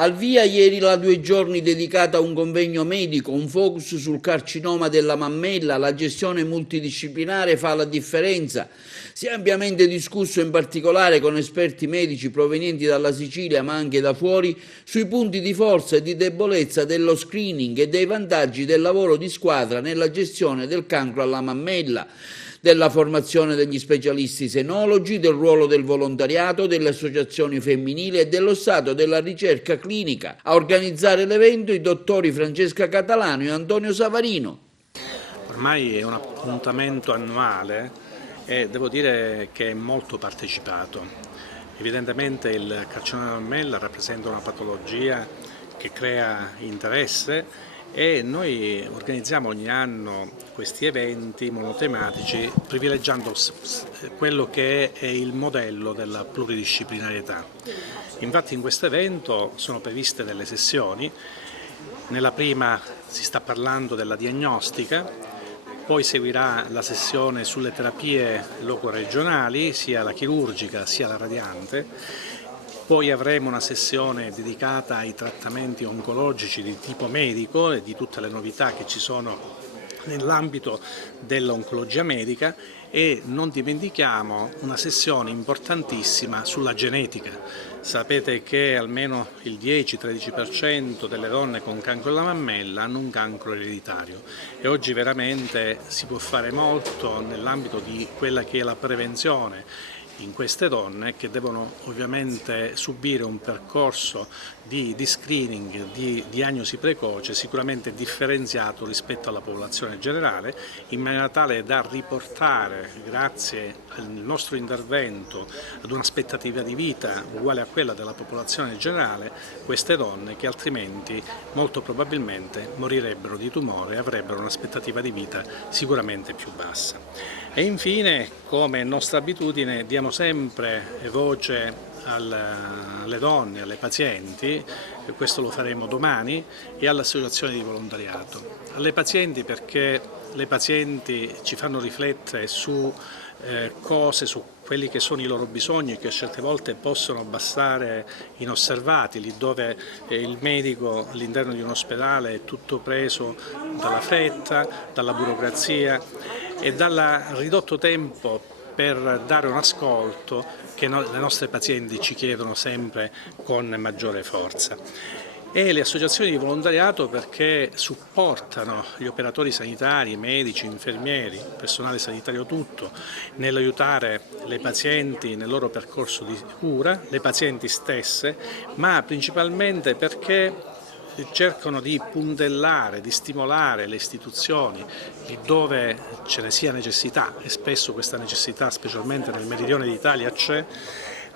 Al via ieri la 2 giorni dedicata a un convegno medico, un focus sul carcinoma della mammella, la gestione multidisciplinare fa la differenza. Si è ampiamente discusso in particolare con esperti medici provenienti dalla Sicilia ma anche da fuori sui punti di forza e di debolezza dello screening e dei vantaggi del lavoro di squadra nella gestione del cancro alla mammella, della formazione degli specialisti senologi, del ruolo del volontariato, delle associazioni femminili e dello stato della ricerca clinica. A organizzare l'evento i dottori Francesca Catalano e Antonio Savarino. Ormai è un appuntamento annuale e devo dire che è molto partecipato. Evidentemente il carcinoma della mammella rappresenta una patologia che crea interesse e noi organizziamo ogni anno questi eventi monotematici privilegiando quello che è il modello della pluridisciplinarietà. Infatti in questo evento sono previste delle sessioni. Nella prima si sta parlando della diagnostica, poi seguirà la sessione sulle terapie locoregionali, sia la chirurgica sia la radiante. Poi avremo una sessione dedicata ai trattamenti oncologici di tipo medico e di tutte le novità che ci sono nell'ambito dell'oncologia medica e non dimentichiamo una sessione importantissima sulla genetica. Sapete che almeno il 10-13% delle donne con cancro alla mammella hanno un cancro ereditario e oggi veramente si può fare molto nell'ambito di quella che è la prevenzione in queste donne che devono ovviamente subire un percorso di screening, di diagnosi precoce sicuramente differenziato rispetto alla popolazione generale, in maniera tale da riportare, grazie al nostro intervento, ad un'aspettativa di vita uguale a quella della popolazione generale, queste donne che altrimenti molto probabilmente morirebbero di tumore e avrebbero un'aspettativa di vita sicuramente più bassa. E infine, come nostra abitudine, diamo sempre voce alle donne, alle pazienti, e questo lo faremo domani, e alle associazioni di volontariato. Alle pazienti perché le pazienti ci fanno riflettere su cose, su quelli che sono i loro bisogni che certe volte possono passare inosservati, lì dove il medico all'interno di un ospedale è tutto preso dalla fretta, dalla burocrazia e dal ridotto tempo per dare un ascolto che le nostre pazienti ci chiedono sempre con maggiore forza. E le associazioni di volontariato perché supportano gli operatori sanitari, medici, infermieri, personale sanitario tutto, nell'aiutare le pazienti nel loro percorso di cura, le pazienti stesse, ma principalmente perché cercano di puntellare, di stimolare le istituzioni dove ce ne sia necessità, e spesso questa necessità, specialmente nel meridione d'Italia, c'è,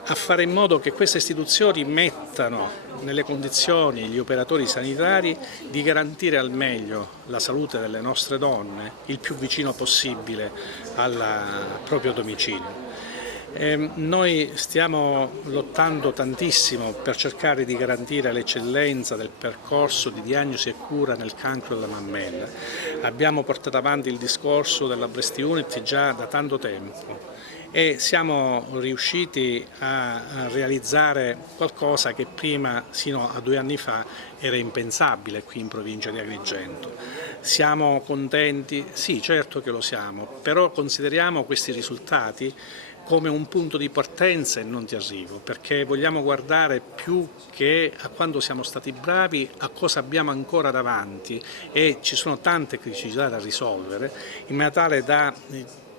a fare in modo che queste istituzioni mettano nelle condizioni gli operatori sanitari di garantire al meglio la salute delle nostre donne il più vicino possibile al proprio domicilio. Noi stiamo lottando tantissimo per cercare di garantire l'eccellenza del percorso di diagnosi e cura nel cancro della mammella. Abbiamo portato avanti il discorso della Breast Unity già da tanto tempo e siamo riusciti a realizzare qualcosa che prima, sino a 2 anni fa, era impensabile qui in provincia di Agrigento. Siamo contenti? Sì, certo che lo siamo, però consideriamo questi risultati come un punto di partenza e non di arrivo, perché vogliamo guardare più che a quanto siamo stati bravi, a cosa abbiamo ancora davanti e ci sono tante criticità da risolvere in maniera tale da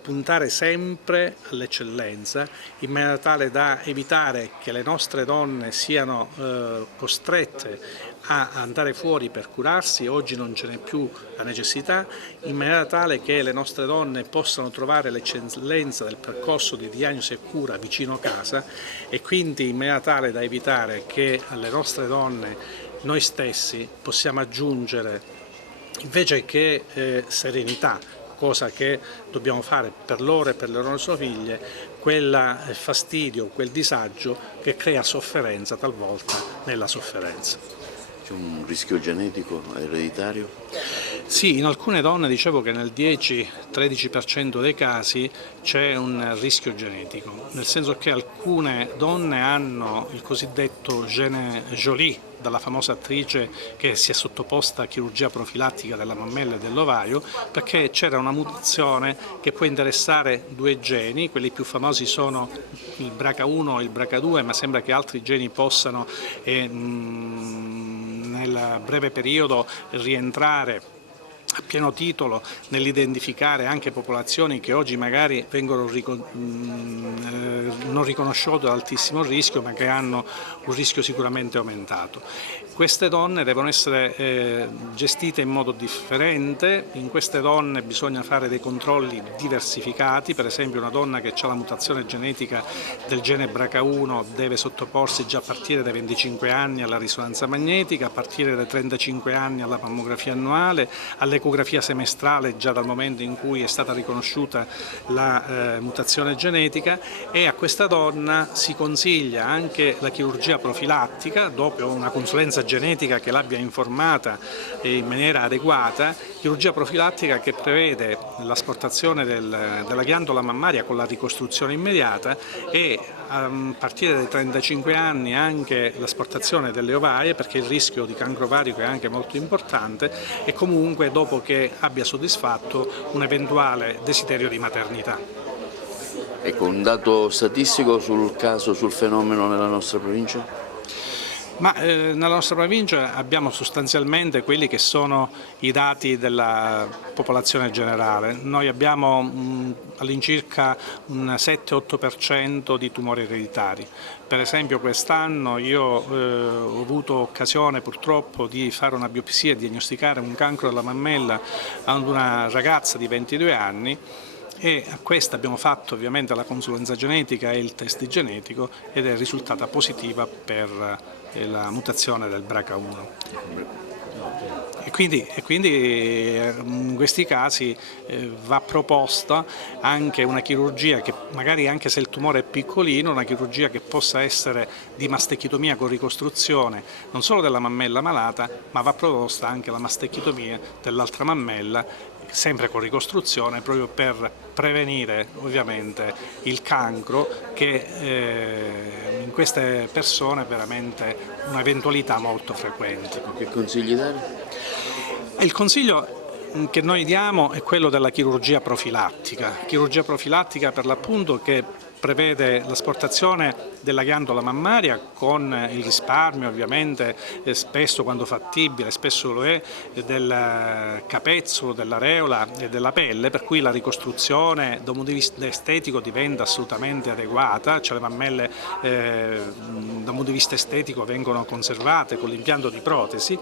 puntare sempre all'eccellenza, in maniera tale da evitare che le nostre donne siano costrette a andare fuori per curarsi, oggi non ce n'è più la necessità, in maniera tale che le nostre donne possano trovare l'eccellenza del percorso di diagnosi e cura vicino a casa e quindi in maniera tale da evitare che alle nostre donne noi stessi possiamo aggiungere invece che serenità, cosa che dobbiamo fare per loro e per le nostre figlie, quel fastidio, quel disagio che crea sofferenza talvolta nella sofferenza. C'è un rischio genetico ereditario? Sì, in alcune donne dicevo che nel 10-13% dei casi c'è un rischio genetico, nel senso che alcune donne hanno il cosiddetto gene Jolie, dalla famosa attrice che si è sottoposta a chirurgia profilattica della mammella e dell'ovario, perché c'era una mutazione che può interessare due geni, quelli più famosi sono il BRCA1 e il BRCA2, ma sembra che altri geni possano nel breve periodo rientrare a pieno titolo nell'identificare anche popolazioni che oggi magari vengono non riconosciute ad altissimo rischio, ma che hanno un rischio sicuramente aumentato. Queste donne devono essere gestite in modo differente, in queste donne bisogna fare dei controlli diversificati, per esempio una donna che ha la mutazione genetica del gene BRCA1 deve sottoporsi già a partire dai 25 anni alla risonanza magnetica, a partire dai 35 anni alla mammografia annuale, all'ecografia semestrale già dal momento in cui è stata riconosciuta la mutazione genetica, e a questa donna si consiglia anche la chirurgia profilattica dopo una consulenza genetica che l'abbia informata in maniera adeguata, chirurgia profilattica che prevede l'asportazione della ghiandola mammaria con la ricostruzione immediata e a partire dai 35 anni anche l'asportazione delle ovarie, perché il rischio di cancro ovarico è anche molto importante, e comunque dopo che abbia soddisfatto un eventuale desiderio di maternità. Ecco, un dato statistico sul caso, sul fenomeno nella nostra provincia? Nella nostra provincia abbiamo sostanzialmente quelli che sono i dati della popolazione generale. Noi abbiamo all'incirca un 7-8% di tumori ereditari. Per esempio quest'anno io ho avuto occasione purtroppo di fare una biopsia e diagnosticare un cancro della mammella ad una ragazza di 22 anni, e a questa abbiamo fatto ovviamente la consulenza genetica e il test genetico ed è risultata positiva per la mutazione del BRCA1. E quindi in questi casi va proposta anche una chirurgia che magari, anche se il tumore è piccolino, una chirurgia che possa essere di mastecchitomia con ricostruzione non solo della mammella malata, ma va proposta anche la mastecchitomia dell'altra mammella, sempre con ricostruzione, proprio per prevenire ovviamente il cancro, che in queste persone è veramente un'eventualità molto frequente. Che consigli dare? Il consiglio che noi diamo è quello della chirurgia profilattica per l'appunto, che prevede l'asportazione della ghiandola mammaria con il risparmio ovviamente, spesso quando fattibile, spesso lo è, del capezzolo, dell'areola e della pelle, per cui la ricostruzione da un punto di vista estetico diventa assolutamente adeguata, cioè le mammelle da un punto di vista estetico vengono conservate con l'impianto di protesi,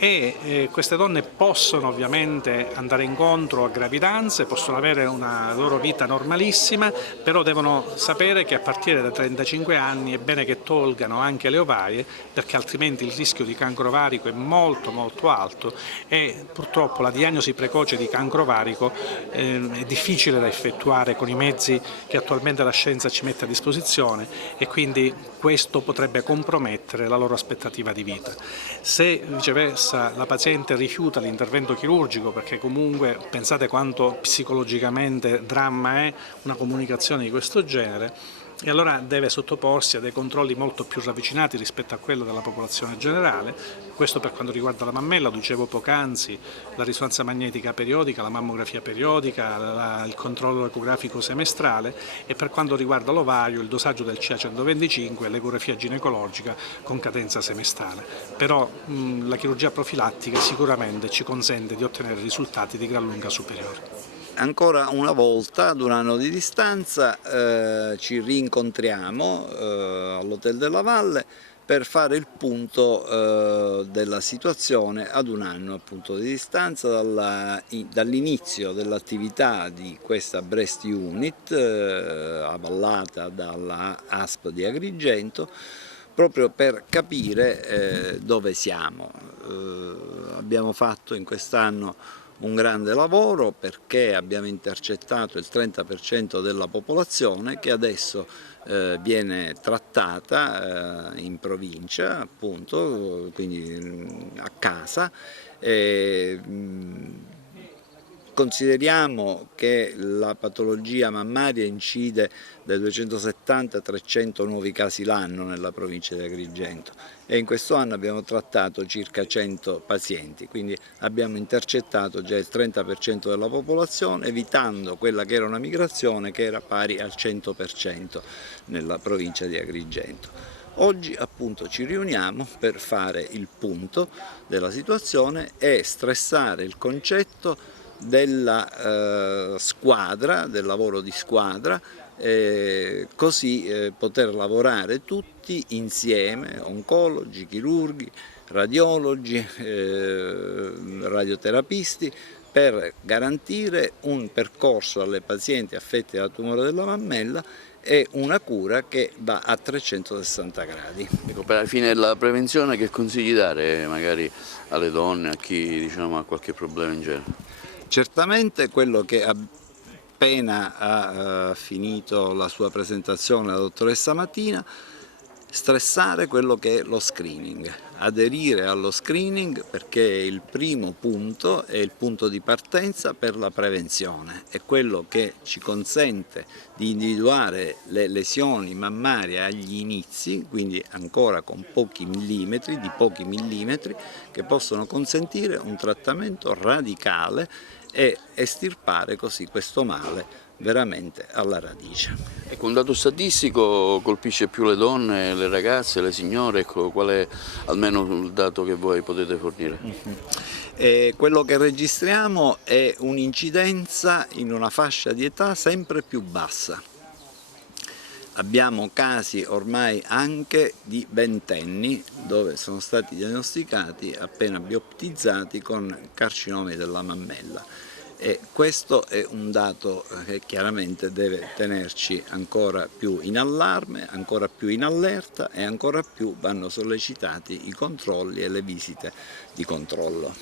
e queste donne possono ovviamente andare incontro a gravidanze, possono avere una loro vita normalissima, però devono sapere che a partire dai 35 anni è bene che tolgano anche le ovarie, perché altrimenti il rischio di cancro ovarico è molto molto alto, e purtroppo la diagnosi precoce di cancro ovarico è difficile da effettuare con i mezzi che attualmente la scienza ci mette a disposizione, e quindi questo potrebbe compromettere la loro aspettativa di vita. Se viceversa la paziente rifiuta l'intervento chirurgico, perché comunque pensate quanto psicologicamente dramma è una comunicazione di questo genere, e allora deve sottoporsi a dei controlli molto più ravvicinati rispetto a quello della popolazione generale. Questo per quanto riguarda la mammella, dicevo poc'anzi, la risonanza magnetica periodica, la mammografia periodica, il controllo ecografico semestrale, e per quanto riguarda l'ovario il dosaggio del CA125 e l'ecografia ginecologica con cadenza semestrale. Però la chirurgia profilattica sicuramente ci consente di ottenere risultati di gran lunga superiori. Ancora una volta, ad un anno di distanza, ci rincontriamo all'Hotel della Valle per fare il punto della situazione ad un anno appunto di distanza dall'inizio dell'attività di questa Breast Unit avallata dalla ASP di Agrigento, proprio per capire dove siamo. Abbiamo fatto in quest'anno un grande lavoro perché abbiamo intercettato il 30% della popolazione che adesso viene trattata in provincia, appunto, quindi a casa. Consideriamo che la patologia mammaria incide dai 270 a 300 nuovi casi l'anno nella provincia di Agrigento e in questo anno abbiamo trattato circa 100 pazienti, quindi abbiamo intercettato già il 30% della popolazione, evitando quella che era una migrazione che era pari al 100% nella provincia di Agrigento. Oggi appunto ci riuniamo per fare il punto della situazione e stressare il concetto della squadra, del lavoro di squadra, così poter lavorare tutti insieme, oncologi, chirurghi, radiologi, radioterapisti, per garantire un percorso alle pazienti affette da tumore della mammella e una cura che va a 360 gradi. Ecco, per la fine della prevenzione che consigli dare magari alle donne, a chi diciamo, ha qualche problema in genere? Certamente quello che appena ha finito la sua presentazione la dottoressa Mattina, stressare quello che è lo screening, aderire allo screening perché è il primo punto, è il punto di partenza per la prevenzione, è quello che ci consente di individuare le lesioni mammarie agli inizi, quindi ancora con pochi millimetri, che possono consentire un trattamento radicale e estirpare così questo male veramente alla radice. Ecco, un dato statistico colpisce più le donne, le ragazze, le signore, ecco, qual è almeno il dato che voi potete fornire? Quello che registriamo è un'incidenza in una fascia di età sempre più bassa. Abbiamo casi ormai anche di ventenni dove sono stati diagnosticati appena bioptizzati con carcinomi della mammella. E questo è un dato che chiaramente deve tenerci ancora più in allarme, ancora più in allerta e ancora più vanno sollecitati i controlli e le visite di controllo.